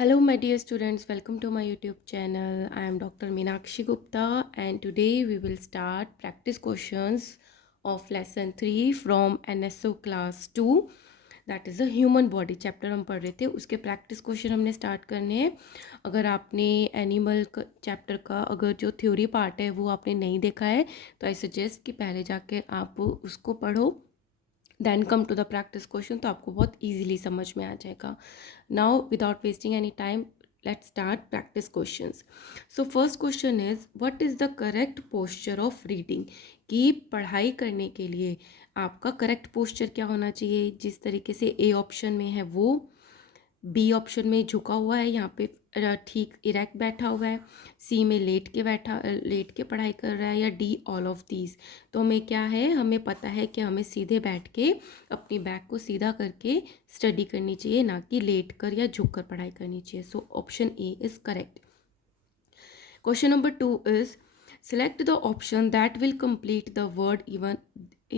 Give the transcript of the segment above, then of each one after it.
Hello, my dear students. Welcome to my YouTube channel. I am Dr. Meenakshi Gupta, and today we will start practice questions of lesson 3 from NSO class 2. That is a human body chapter हम पढ़ रहे थे, उसके practice question हमने start करने हैं. अगर आपने एनिमल चैप्टर का अगर जो थ्योरी पार्ट है वो आपने नहीं देखा है तो आई सजेस्ट कि पहले जाके आप उसको पढ़ो, then come to the practice question, तो आपको बहुत ईजिली समझ में आ जाएगा. Now without wasting any time let's start practice questions. So first question is, what is the correct posture of reading? कि पढ़ाई करने के लिए आपका करेक्ट पोस्चर क्या होना चाहिए. जिस तरीके से ए ऑप्शन में है वो, बी ऑप्शन में झुका हुआ है, यहाँ पे ठीक इरेक्ट बैठा हुआ है, सी में लेट के पढ़ाई कर रहा है, या डी ऑल ऑफ दीज. तो हमें क्या है, हमें पता है कि हमें सीधे बैठ के अपनी बैक को सीधा करके स्टडी करनी चाहिए, ना कि लेट कर या झुक कर पढ़ाई करनी चाहिए. So option A is correct. Question number 2 is, select the option that will complete the word even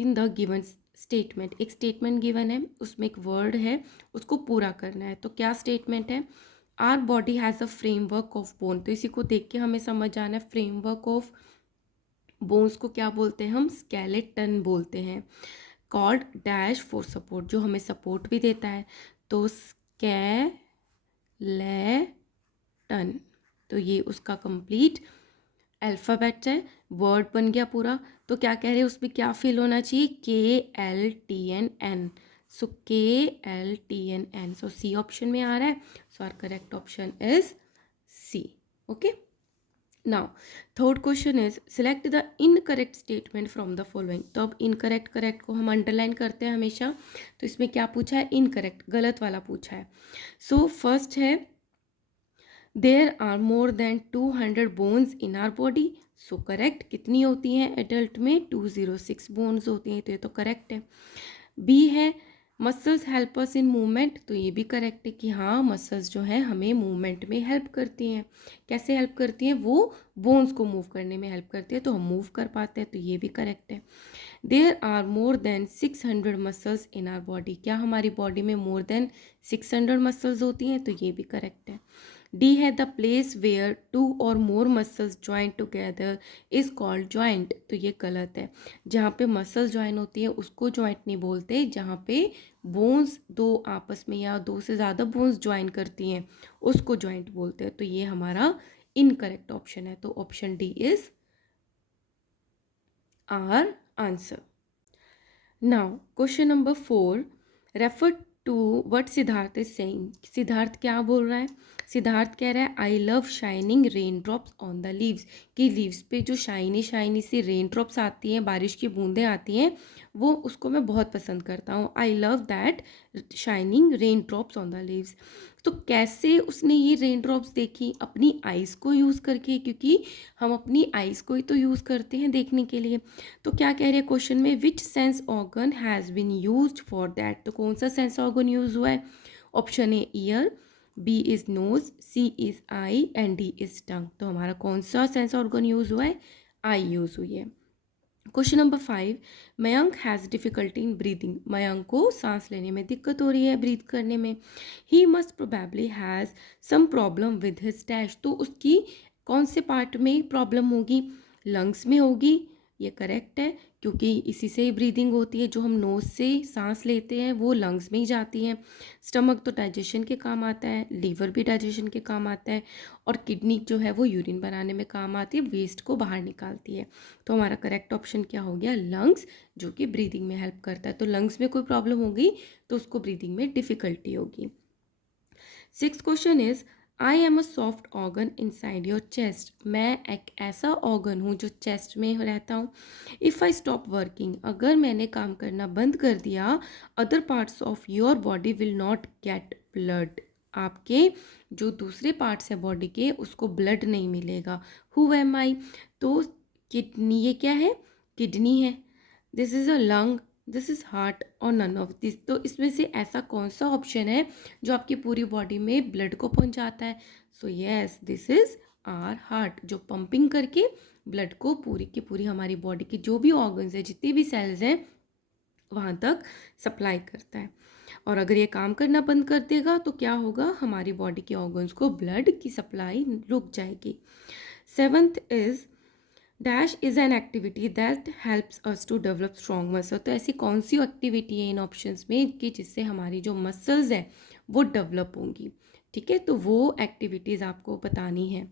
in the given statement. एक स्टेटमेंट गिवन है, उसमें एक वर्ड है, उसको पूरा करना है. तो क्या स्टेटमेंट है? Our body has a framework of bone. तो इसी को देख के हमें समझ जाना है फ्रेमवर्क ऑफ बोन्स को क्या बोलते हैं, हम स्केलेटन बोलते हैं. कॉल्ड डैश फॉर सपोर्ट, जो हमें सपोर्ट भी देता है. तो स्केलेटन, तो ये उसका कंप्लीट अल्फ़ाबेट है. वर्ड बन गया पूरा. तो क्या कह रहे हैं, उसमें क्या फिल होना चाहिए, KLTNN. So KLTNN. So C option में आ रहा है. So our correct option is C. Okay. Now third question is, select the incorrect statement from the following. तो अब इनकरेक्ट करेक्ट को हम अंडरलाइन करते हैं हमेशा. तो इसमें क्या पूछा है, इनकरेक्ट, गलत वाला पूछा है. सो फर्स्ट है, there are more than 200 bones in our body. So correct. कितनी होती हैं एडल्ट में, 206 बोन्स होती हैं, तो ये तो करेक्ट है. बी है, muscles help us in movement. तो ये भी करेक्ट है कि हाँ, मसल्स जो है हमें मूवमेंट में हेल्प करती हैं. कैसे हेल्प करती हैं, वो बोन्स को मूव करने में हेल्प करती है, तो हम मूव कर पाते हैं, तो ये भी करेक्ट है. There are more than 600 muscles in our body. क्या हमारी बॉडी में मोर देन 600 मसल्स होती हैं, तो ये भी करेक्ट है. डी है, the place where 2 or more muscles join together is called joint. तो ये गलत है. जहाँ पे मसल्स ज्वाइन होती है उसको ज्वाइंट नहीं बोलते. जहाँ पे बोन्स दो आपस में या दो से ज़्यादा बोन्स ज्वाइन करती हैं उसको ज्वाइंट बोलते हैं. तो ये हमारा इनकरेक्ट ऑप्शन है. तो option D is our answer. Now question number 4, refer to what Siddharth is saying. Siddharth क्या बोल रहा है, सिद्धार्थ कह रहा है, I love shining rain drops on the leaves. कि लीव्स पे जो शाइनी शाइनी सी रेन ड्रॉप्स आती हैं, बारिश की बूंदें आती हैं, वो उसको मैं बहुत पसंद करता हूँ. I love that shining rain drops on the leaves. तो कैसे उसने ये रेन ड्रॉप्स देखी, अपनी आइज़ को यूज़ करके, क्योंकि हम अपनी आइज़ को ही तो यूज़ करते हैं देखने के लिए. तो क्या कह रहे हैं क्वेश्चन में, which sense organ has been used for that. तो कौन सा सेंस ऑर्गन यूज हुआ है. Option A ear, B is nose, C is eye and D is tongue. तो हमारा कौन सा सेंस ऑर्गन यूज हुआ है, आई यूज हुई है. Question number 5, Mayank has difficulty in breathing. Mayank को सांस लेने में दिक्कत हो रही है, ब्रीथ करने में. He must probably has some problem with his dash. तो उसकी कौन से पार्ट में प्रॉब्लम होगी, लंग्स में होगी. ये करेक्ट है, क्योंकि इसी से ही ब्रीदिंग होती है. जो हम नोज से सांस लेते हैं वो लंग्स में ही जाती हैं. स्टमक तो डाइजेशन के काम आता है, लीवर भी डाइजेशन के काम आता है, और किडनी जो है वो यूरिन बनाने में काम आती है, वेस्ट को बाहर निकालती है. तो हमारा करेक्ट ऑप्शन क्या हो गया, लंग्स, जो कि ब्रीदिंग में हेल्प करता है. तो लंग्स में कोई प्रॉब्लम होगी तो उसको ब्रीदिंग में डिफिकल्टी होगी. 6th question is, I am a soft organ inside your chest. मैं एक ऐसा ऑर्गन हूँ जो चेस्ट में रहता हूँ. इफ़ आई स्टॉप वर्किंग, अगर मैंने काम करना बंद कर दिया, other parts of your body will not gate blood. आपके जो दूसरे पार्ट्स हैं बॉडी के, उसको ब्लड नहीं मिलेगा. हु एम आई. तो किडनी, ये क्या है, किडनी है. This is a lung, this is heart, और नन ऑफ दिस. तो इसमें से ऐसा कौन सा ऑप्शन है जो आपकी पूरी बॉडी में ब्लड को पहुंचाता है. So yes, this is our heart, जो पंपिंग करके ब्लड को पूरी की पूरी हमारी बॉडी की जो भी ऑर्गन्स है, जितनी भी सेल्स हैं, वहाँ तक सप्लाई करता है। और अगर ये काम करना बंद कर देगा तो क्या होगा, हमारी बॉडी के ऑर्गन्स को ब्लड की सप्लाई रुक जाएगी। Seventh is dash is an activity that helps us to develop strong muscle. तो ऐसी कौन सी एक्टिविटी है इन ऑप्शंस में कि जिससे हमारी जो मसल्स है वो डेवलप होंगी। ठीक है, तो वो एक्टिविटीज़ आपको बतानी है।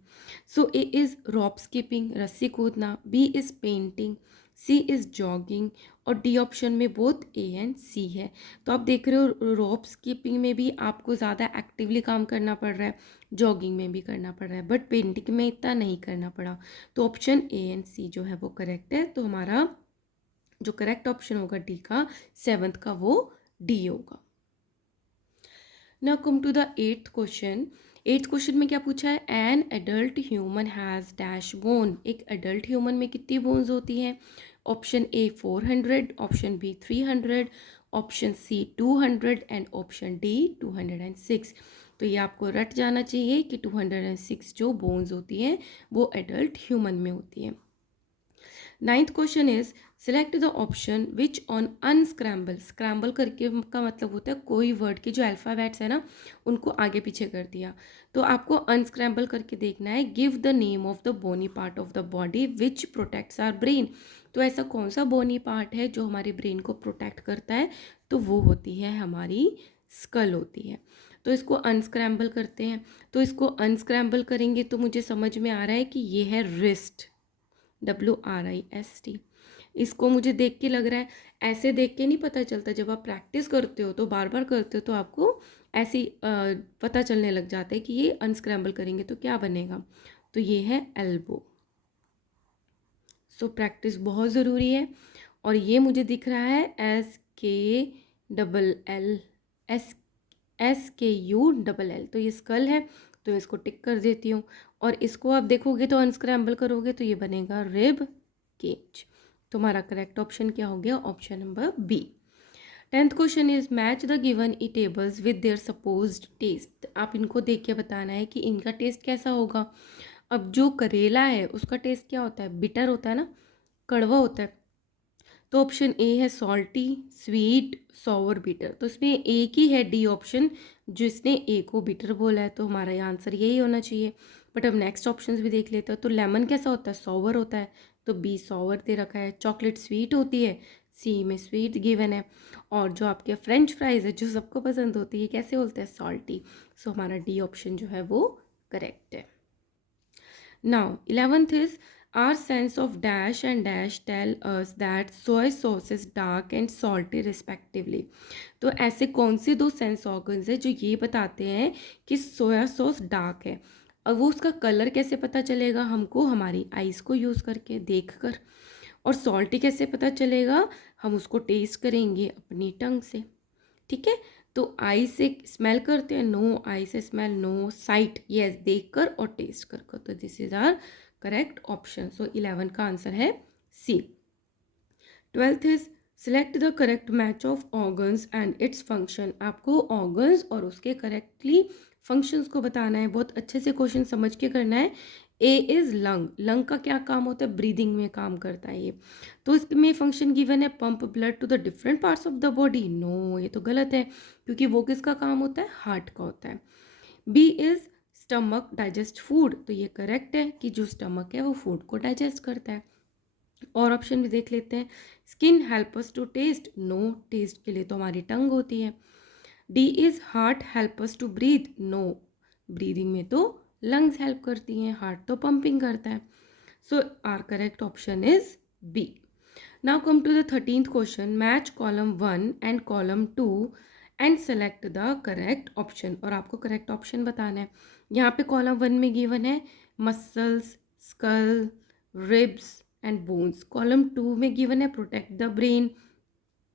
सो ए इज़ रॉप स्किपिंग, रस्सी कूदना, B is painting, C is jogging, और डी ऑप्शन में बोथ ए एंड सी है। तो आप देख रहे हो रॉप स्किपिंग में भी आपको ज़्यादा एक्टिवली काम करना पड़ रहा है, जॉगिंग में भी करना पड़ रहा है, बट पेंटिंग में इतना नहीं करना पड़ा। तो ऑप्शन ए एंड सी जो है वो करेक्ट है। तो हमारा जो करेक्ट ऑप्शन होगा डी का, सेवंथ का, वो डी होगा। Now come to the eighth question. Eighth question में क्या पूछा है, an adult human has dash bone. एक एडल्ट ह्यूमन में कितनी बोन्स होती हैं। Option A 400, option B 300, option C 200 and option D 206। तो ये आपको रट जाना चाहिए कि 206 जो बोन्स होती हैं वो एडल्ट ह्यूमन में होती हैं। Ninth question is select the option which on unscramble. Scramble करके का मतलब होता है कोई वर्ड के जो अल्फ़ाबेट्स है ना उनको आगे पीछे कर दिया। तो आपको अनस्क्रैम्बल करके देखना है, give the name of the bony part of the body which protects our brain. तो ऐसा कौन सा बोनी पार्ट है जो हमारे ब्रेन को प्रोटेक्ट करता है, तो वो होती है हमारी स्कल होती है। तो इसको अनस्क्रैम्बल करते हैं। तो इसको अनस्क्रैम्बल करेंगे तो मुझे समझ में आ रहा है कि ये है रिस्ट, WRIST। इसको मुझे देख के लग रहा है, ऐसे देख के नहीं पता चलता, जब आप प्रैक्टिस करते हो तो बार बार करते हो तो आपको ऐसी पता चलने लग जाता है कि ये अनस्क्रैम्बल करेंगे तो क्या बनेगा। तो ये है एल्बो। सो प्रैक्टिस बहुत ज़रूरी है। और ये मुझे दिख रहा है SKLL, SKULL। तो ये स्कल है, तो इसको टिक कर देती हूँ। और इसको आप देखोगे तो अनस्क्रैम्बल करोगे तो ये बनेगा रिब केज। तुम्हारा करेक्ट ऑप्शन क्या हो गया, option number B. 10th question is match the given ई tables with their supposed test. आप इनको देख के बताना है कि इनका टेस्ट कैसा होगा। अब जो करेला है उसका टेस्ट क्या होता है, बिटर होता है ना, कड़वा होता है। तो ऑप्शन ए है सॉल्टी, स्वीट, सॉवर, बिटर। तो इसमें एक ही है डी ऑप्शन जिसने ए को बिटर बोला है, तो हमारा आंसर यही होना चाहिए। बट अब नेक्स्ट ऑप्शन भी देख लेते हैं। तो लेमन कैसा होता है, सॉवर होता है, तो बी सॉवर दे रखा है। चॉकलेट स्वीट होती है, सी में स्वीट गिवन है। और जो आपके फ्रेंच फ्राइज है जो सबको पसंद होती है, कैसे बोलते हैं, सॉल्टी। सो हमारा डी ऑप्शन जो है वो करेक्ट है। Now, 11th is our sense of dash and dash tell us that soy sauce is dark and salty respectively. तो ऐसे कौन से दो सेंस ऑर्गन्स है जो ये बताते हैं कि सोया सॉस डार्क है। अब वो उसका कलर कैसे पता चलेगा हमको, हमारी आइज़ को यूज़ करके देख कर। और सॉल्टी कैसे पता चलेगा, हम उसको टेस्ट करेंगे अपनी टंग से। ठीक है, तो आई से स्मेल करते हैं, नो, आई से स्मेल, नो, साइट, यस, देखकर और टेस्ट कर। तो this is our correct option. So 11 का आंसर है C. 12th is select the correct match of organs and its function. आपको ऑर्गन्स और उसके करेक्टली फंक्शंस को बताना है, बहुत अच्छे से क्वेश्चन समझ के करना है। ए इज़ लंग, लंग का क्या काम होता है, ब्रीदिंग में काम करता है ये। तो इसमें फंक्शन गिवन है pump blood to the different parts of the body, no, ये तो गलत है क्योंकि वो किसका काम होता है, हार्ट का होता है। B is stomach digest food, तो ये करेक्ट है कि जो स्टमक है वो फूड को डाइजेस्ट करता है। और ऑप्शन भी देख लेते हैं, skin help us to taste, no, taste के लिए तो हमारी टंग होती है। D is heart help us to breathe, no, breathing में तो लंग्स हेल्प करती हैं, हार्ट तो पंपिंग करता है। So our correct option is B. Now come to the 13th question, match column 1 and column 2 and select the correct option. और आपको correct option बताना है। यहाँ पे कॉलम 1 में गिवन है muscles, skull, ribs and bones. Column 2 में given है protect the brain,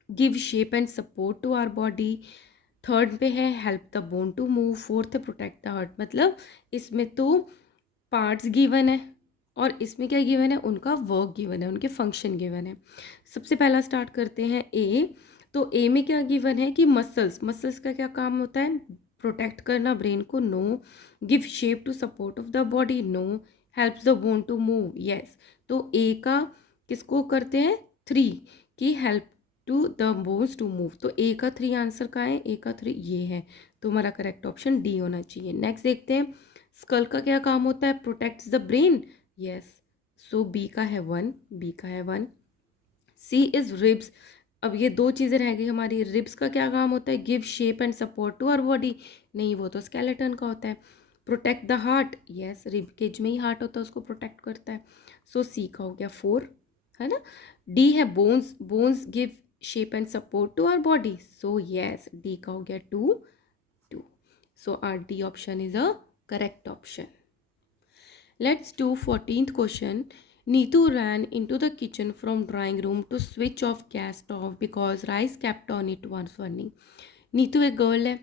give shape and support to our body. Third पे है help the bone to move. Fourth है प्रोटेक्ट द हार्ट। मतलब इसमें तो पार्ट्स गिवन है और इसमें क्या गिवन है, उनका वर्क गिवन है, उनके फंक्शन गिवन है। सबसे पहला स्टार्ट करते हैं ए। तो ए में क्या गिवन है कि मसल्स, मसल्स का क्या काम होता है, प्रोटेक्ट करना ब्रेन को, no, give shape to support of the body, no, helps the bone to move, yes. तो ए का किसको करते हैं, 3 की help to the bones to move. तो ए का 3 आंसर का है, ए का 3 ये है, तो हमारा करेक्ट ऑप्शन डी होना चाहिए। नेक्स्ट देखते हैं, स्कल का क्या काम होता है? Protects the brain. Yes, so B का है 1, बी का है 1। C is ribs. अब ये दो चीज़ें रह गई हमारी। रिब्स का क्या काम होता है? Give shape and support to our body. नहीं, वो तो स्केलेटन का होता है। Protect the heart. Yes, rib cage में ही हार्ट होता है, उसको प्रोटेक्ट करता है। सो सी का हो गया 4, है ना। डी है bones, bones give shape and support to our body. So yes, D का हो गया 2, 2। So our D option is a correct option. Let's do 14th question. Neetu ran into the kitchen from drawing room to switch off gas stove because rice kept on it was burning. Neetu एक girl है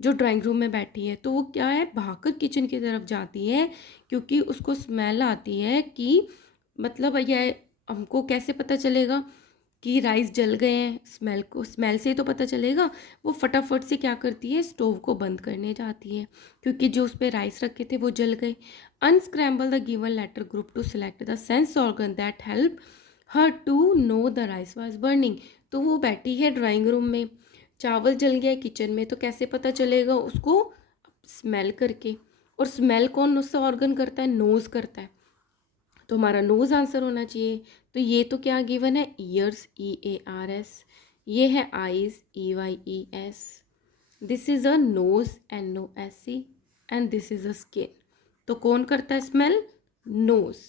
जो drawing room में बैठी है, तो वो क्या है, भागकर किचन की तरफ जाती है क्योंकि उसको स्मेल आती है कि मतलब यह हमको कैसे पता चलेगा कि राइस जल गए हैं? स्मेल से ही तो पता चलेगा। वो फटाफट से क्या करती है, स्टोव को बंद करने जाती है क्योंकि जो उस पर राइस रखे थे वो जल गए। Unscramble the given letter group to select the sense organ that help her to know the rice was burning. तो वो बैठी है ड्राइंग रूम में, चावल जल गया किचन में, तो कैसे पता चलेगा उसको? स्मेल करके। और स्मेल कौन सा ऑर्गन करता है? नोज़ करता है, तो हमारा नोज़ आंसर होना चाहिए। तो ये तो क्या गिवन है? Ears, EARS। ये है eyes, EYES। This is a nose, NOSE। And this is a skin. तो कौन करता है smell? Nose.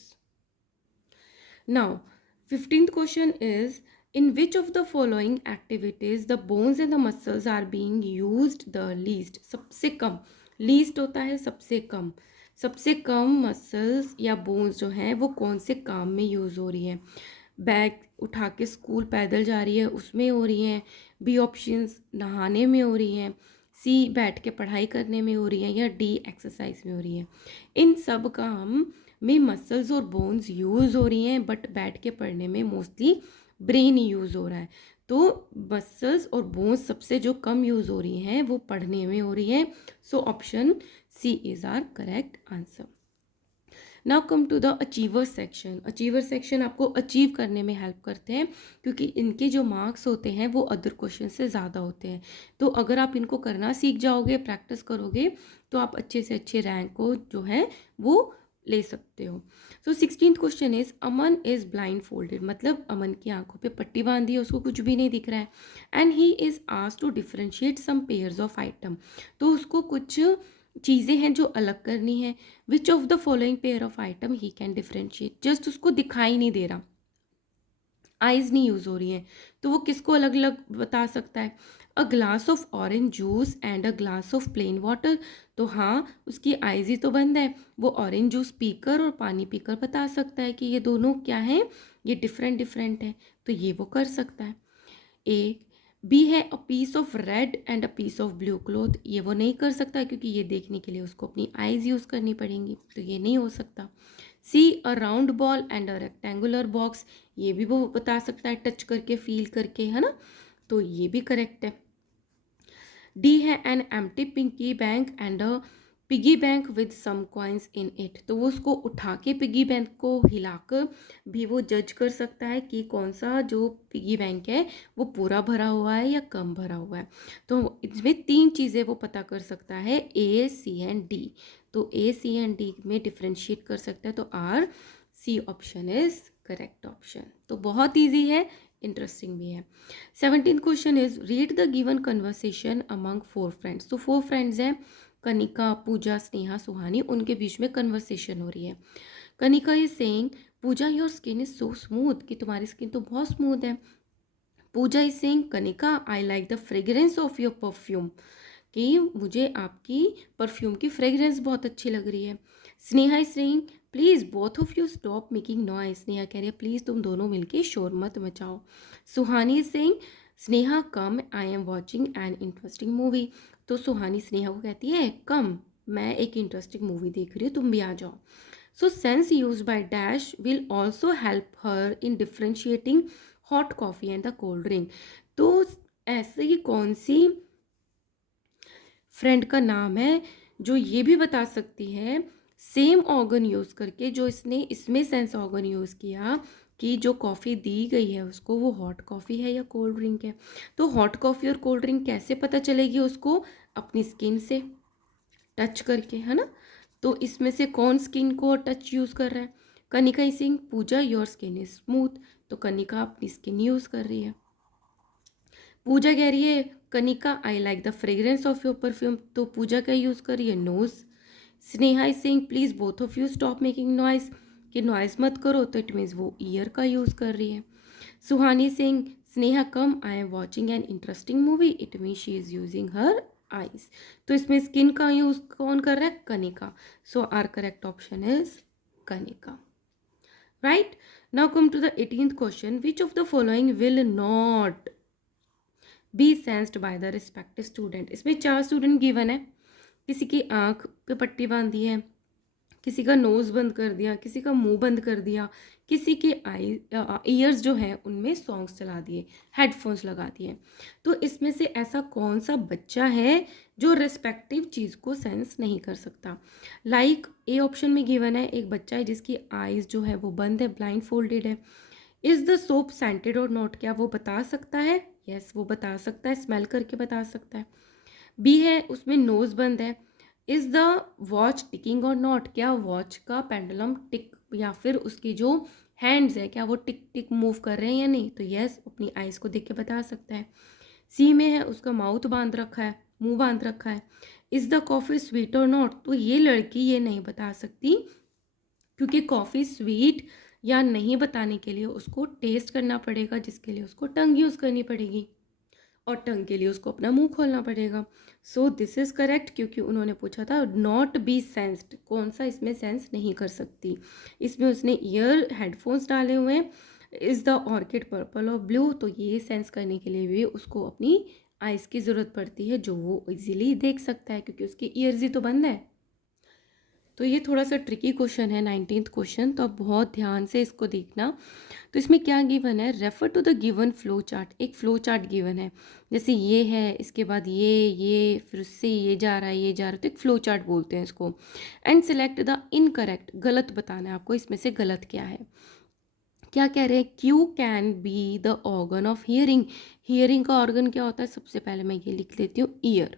Now 15th question is, in which of the following activities the bones and the muscles are being used the least? सबसे कम, least होता है सबसे कम। सबसे कम muscles या बोन्स जो हैं वो कौन से काम में यूज़ हो रही हैं? बैग उठा के स्कूल पैदल जा रही है उसमें हो रही हैं। बी ऑप्शंस, नहाने में हो रही हैं। सी, बैठ के पढ़ाई करने में हो रही हैं। या डी, एक्सरसाइज में हो रही है। इन सब काम में मसल्स और बोन्स यूज़ हो रही हैं, बट बैठ के पढ़ने में मोस्टली ब्रेन यूज़ हो रहा है। तो मसल्स और बोन्स सबसे जो कम यूज़ हो रही हैं वो पढ़ने में हो रही है। So option C is our correct answer. Now come to the achiever section. Achiever section आपको अचीव करने में हेल्प करते हैं क्योंकि इनके जो मार्क्स होते हैं वो अदर क्वेश्चन से ज़्यादा होते हैं। तो अगर आप इनको करना सीख जाओगे, प्रैक्टिस करोगे, तो आप अच्छे से अच्छे रैंक को जो है वो ले सकते हो। सो 16th question is, Aman is blind folded. मतलब अमन की आंखों पे पट्टी बांधी है, उसको कुछ भी नहीं दिख रहा है। And he is asked to differentiate some pairs of item. तो उसको कुछ चीज़ें हैं जो अलग करनी है। Which of the following pair of item he can differentiate. Just उसको दिखाई नहीं दे रहा, आइज नहीं यूज़ हो रही हैं, तो वो किसको अलग अलग बता सकता है? A glass of orange juice and a glass of plain water. तो हाँ, उसकी आइज ही तो बंद है, वो ऑरेंज जूस पीकर और पानी पीकर बता सकता है कि ये दोनों क्या हैं, ये डिफरेंट डिफरेंट है, तो ये वो कर सकता है। ए। बी है a piece of red and a piece of blue cloth. ये वो नहीं कर सकता क्योंकि ये देखने के लिए उसको अपनी आइज यूज़ करनी पड़ेंगी, तो ये नहीं हो सकता। C, a round ball and a rectangular box. ये भी वो बता सकता है टच करके, फील करके, है ना, तो ये भी करेक्ट है। डी है an empty piggy bank and a piggy bank with some coins in it. तो वो उसको उठा के पिगी बैंक को हिलाकर भी वो जज कर सकता है कि कौन सा जो पिगी बैंक है वो पूरा भरा हुआ है या कम भरा हुआ है। तो इसमें 3 चीज़ें वो पता कर सकता है, ए, सी एंड डी। तो ए, सी एंड डी में डिफ्रेंशिएट कर सकता है, तो our, C option is correct option. तो बहुत ईजी है, इंटरेस्टिंग भी है। 17th question is, read the given conversation among 4 friends. तो 4 फ्रेंड्स हैं, कनिका, पूजा, स्नेहा, सुहानी, उनके बीच में कन्वर्सेशन हो रही है। Kanika is saying, Puja your skin is so smooth, कि तुम्हारी स्किन तो बहुत स्मूथ है। Pooja is saying, Kanika I like the fragrance of your perfume, कि मुझे आपकी परफ्यूम की फ्रेग्रेंस बहुत अच्छी लग रही है। Sneha is saying, please both of you stop making noise. Sneha कह रही है प्लीज़ तुम दोनों मिलके शोर मत मचाओ। Suhani is saying, Sneha come, I am watching an interesting movie. तो सुहानी स्नेहा को कहती है कम, मैं एक इंटरेस्टिंग मूवी देख रही हूँ, तुम भी आ जाओ। So sense use by dash will also help her in differentiating hot coffee and the cold drink. तो ऐसे ही कौन सी फ्रेंड का नाम है जो ये भी बता सकती है सेम ऑर्गन यूज़ करके, जो इसने इसमें सेंस ऑर्गन यूज़ किया कि जो कॉफ़ी दी गई है उसको वो हॉट कॉफ़ी है या कोल्ड ड्रिंक है। तो हॉट कॉफ़ी और कोल्ड ड्रिंक कैसे पता चलेगी उसको? अपनी स्किन से टच करके, है ना। तो इसमें से कौन स्किन को टच यूज़ कर रहा है? Kanika is saying Puja your skin is smooth, तो कनिका अपनी स्किन यूज़ कर रही है। पूजा कह रही है Kanika I like the fragrance of your perfume, तो पूजा क्या यूज़ कर रही है? Nose. Sneha is saying please both of you stop making noise, कि नॉइस मत करो, तो इट मीन्स वो ईयर का यूज़ कर रही है। Suhani Singh Sneha come I am watching an interesting movie, it mean she is using her eyes, तो इसमें स्किन का यूज़ कौन कर रहा है? Kanika. So our correct option is Kanika, right. Now come to the 18th question, which of the following will not be sensed by the respective student. इसमें 4 student given है, किसी की आंख पे पट्टी बांधी है, किसी का नोज़ बंद कर दिया, किसी का मुंह बंद कर दिया, किसी के आई ईयर्स जो हैं उनमें सॉन्ग्स चला दिए, हेडफोन्स लगा दिए। तो इसमें से ऐसा कौन सा बच्चा है जो रिस्पेक्टिव चीज़ को सेंस नहीं कर सकता? लाइक ए ऑप्शन में गिवन है, एक बच्चा है जिसकी आईज जो है वो बंद है, ब्लाइंड फोल्डेड है। इज़ द सोप सेंटेड और नॉट, क्या वो बता सकता है? यस, वो बता सकता है, स्मेल करके बता सकता है। बी है, उसमें नोज़ बंद है। इज़ द वॉच टिकिंग और नॉट, क्या वॉच का पेंडुलम टिक या फिर उसकी जो हैंड्स है क्या वो टिक टिक मूव कर रहे हैं या नहीं, तो यस अपनी आइज़ को देख के बता सकता है। सी में है, उसका माउथ बांध रखा है, मुंह बांध रखा है। इज़ द कॉफ़ी स्वीट और नॉट, तो ये लड़की ये नहीं बता सकती, क्योंकि कॉफ़ी स्वीट या नहीं बताने के लिए उसको टेस्ट करना पड़ेगा, जिसके लिए उसको टंग यूज़ करनी पड़ेगी, और टंग के लिए उसको अपना मुंह खोलना पड़ेगा। सो दिस इज़ करेक्ट, क्योंकि उन्होंने पूछा था नॉट बी सेंस्ड, कौन सा इसमें सेंस नहीं कर सकती। इसमें उसने ईयर हेडफोन्स डाले हुए हैं। इज़ द ऑर्किड पर्पल और ब्लू, तो ये सेंस करने के लिए भी उसको अपनी आइज़ की ज़रूरत पड़ती है, जो वो इजीली देख सकता है क्योंकि उसके ईयर्स ही तो बंद है। तो ये थोड़ा सा ट्रिकी क्वेश्चन है 19th क्वेश्चन, तो आप बहुत ध्यान से इसको देखना। तो इसमें क्या गिवन है? Refer to the given flow chart, एक फ्लो चार्ट गिवन है, जैसे ये है, इसके बाद ये फिर उससे ये जा रहा है, ये जा रहा है, तो एक फ्लो चार्ट बोलते हैं इसको। एंड सिलेक्ट द इनकरेक्ट, गलत बताना है आपको, इसमें से गलत क्या है। क्या कह रहे हैं? Q can be the organ of hearing, hearing का ऑर्गन क्या होता है? सबसे पहले मैं ये लिख लेती हूँ, ईयर।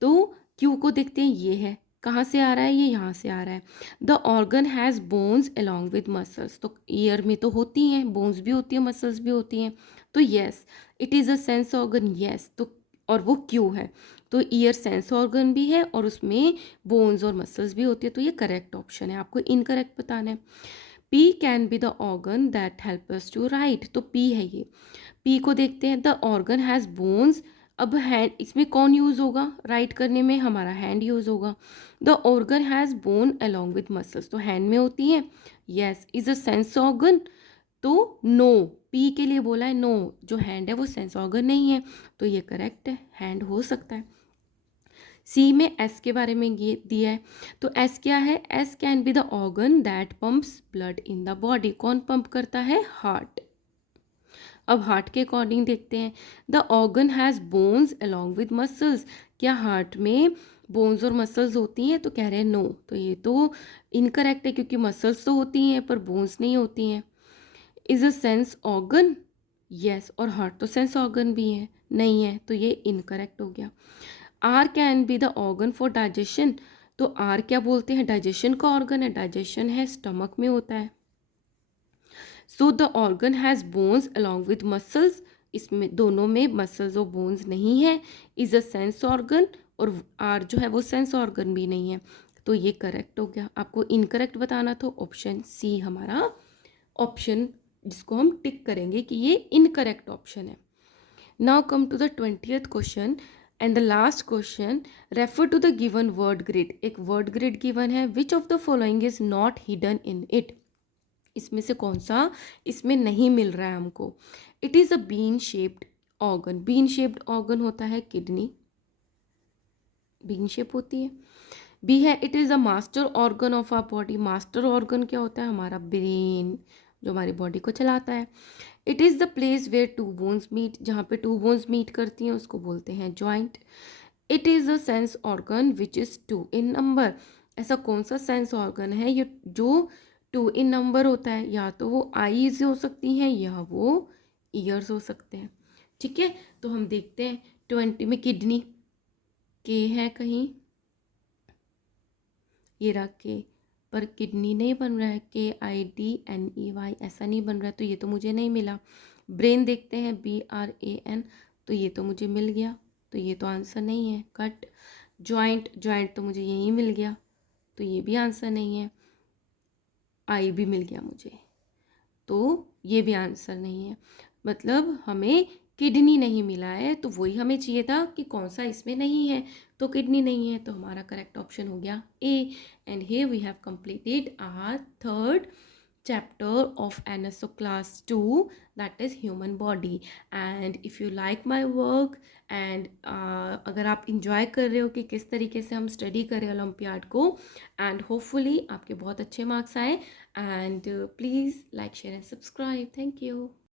तो क्यू को देखते हैं, ये है, कहाँ से आ रहा है? ये यहाँ से आ रहा है। The organ has bones along with muscles, तो ईयर में तो होती हैं, बोन्स भी होती है, मसल्स भी होती हैं, तो yes it is a sense organ, yes. तो और वो क्यू है, तो ईयर सेंस ऑर्गन भी है और उसमें बोन्स और मसल्स भी होती है, तो ये करेक्ट ऑप्शन है। आपको इनकरेक्ट बताना है। P can be the organ that help us to write, तो पी है ये। पी को देखते हैं, द ऑर्गन हैज़ बोन्स, अब हैंड, इसमें कौन यूज़ होगा राइट करने में? हमारा हैंड यूज़ होगा। The organ has bone along with muscles, तो हैंड में होती है, yes. Is a sense organ, तो नो, पी के लिए बोला है नो, जो हैंड है वो सेंस ऑर्गन नहीं है, तो ये करेक्ट है, हैंड हो सकता है। सी में एस के बारे में ये दिया है, तो एस क्या है? S can be the organ that pumps blood in the body, कौन पंप करता है? हार्ट। अब हार्ट के अकॉर्डिंग देखते हैं, the organ has bones along with muscles, क्या हार्ट में बोन्स और मसल्स होती हैं? तो कह रहे हैं नो, तो ये तो इनकरेक्ट है, क्योंकि मसल्स तो होती हैं पर बोन्स नहीं होती हैं। Is a sense organ, yes, और हार्ट तो सेंस ऑर्गन भी है, नहीं है, तो ये इनकरेक्ट हो गया। R can be the organ for digestion, तो आर क्या बोलते हैं? डाइजेशन का ऑर्गन है, डाइजेशन है स्टमक में होता है। So the organ has bones along with muscles, इसमें दोनों में मसल्स और बोन्स नहीं है। इज़ अ सेंस ऑर्गन, और आर जो है वो सेंस ऑर्गन भी नहीं है, तो ये करेक्ट हो गया। आपको इनकरेक्ट बताना, तो ऑप्शन सी हमारा ऑप्शन, जिसको हम टिक करेंगे कि ये इनकरेक्ट ऑप्शन है। Now come to the 20th question and the last question, refer to the given word grid, एक वर्ड ग्रिड गिवन है, which of the following is not hidden in it, इसमें से कौन सा इसमें नहीं मिल रहा है हमको? It is a bean shaped organ, bean shaped organ होता है किडनी, बीन शेप होती है। बी है, it is a master organ of our body, master organ क्या होता है? हमारा ब्रेन, जो हमारी बॉडी को चलाता है। It is the place where two bones meet, जहाँ पे टू बोन्स मीट करती हैं उसको बोलते हैं joint. It is a sense organ which is two in number, ऐसा कौन सा सेंस ऑर्गन है ये जो टू इन नंबर होता है, या तो वो आईज हो सकती हैं या वो ईयर्स हो सकते हैं। ठीक है, तो हम देखते हैं 20 में किडनी, के है कहीं, ये रहा के, पर किडनी नहीं बन रहा है, KIDNEY ऐसा नहीं बन रहा है, तो ये तो मुझे नहीं मिला। ब्रेन देखते हैं, BRAN, तो ये तो मुझे मिल गया, तो ये तो आंसर नहीं है, कट। जॉइंट, जॉइंट तो मुझे यहीं मिल गया, तो ये भी आंसर नहीं है। आई भी मिल गया मुझे, तो ये भी आंसर नहीं है। मतलब हमें किडनी नहीं मिला है, तो वही हमें चाहिए था कि कौन सा इसमें नहीं है, तो किडनी नहीं है, तो हमारा करेक्ट ऑप्शन हो गया A. And here we have completed our third chapter of NSO class 2, that is human body. And if you like my work and अगर आप enjoy कर रहे हो कि किस तरीके से हम स्टडी करें ओलंपियाड को, and hopefully आपके बहुत अच्छे मार्क्स आए, and please like share and subscribe. Thank you.